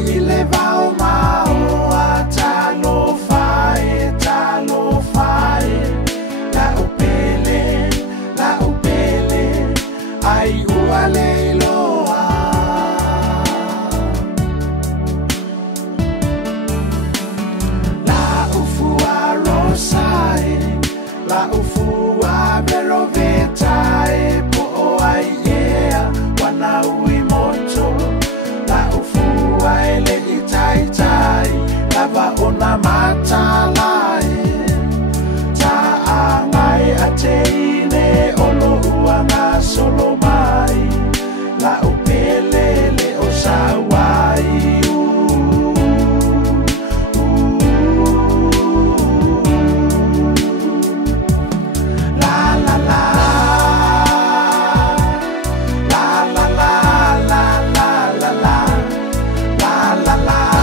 ile vao mao talo fae la upele ai uale loa la ufua rosae la ufua verovetae po ai ea wanaui moto la ufua ele itai lava ona matalae ta angai ateine olo uanga solo mai la upele le osawai la la la la la la la la la la la la la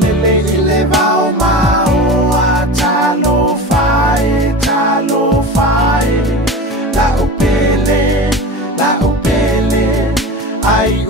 Lele ile vao mao talo fae la upele ai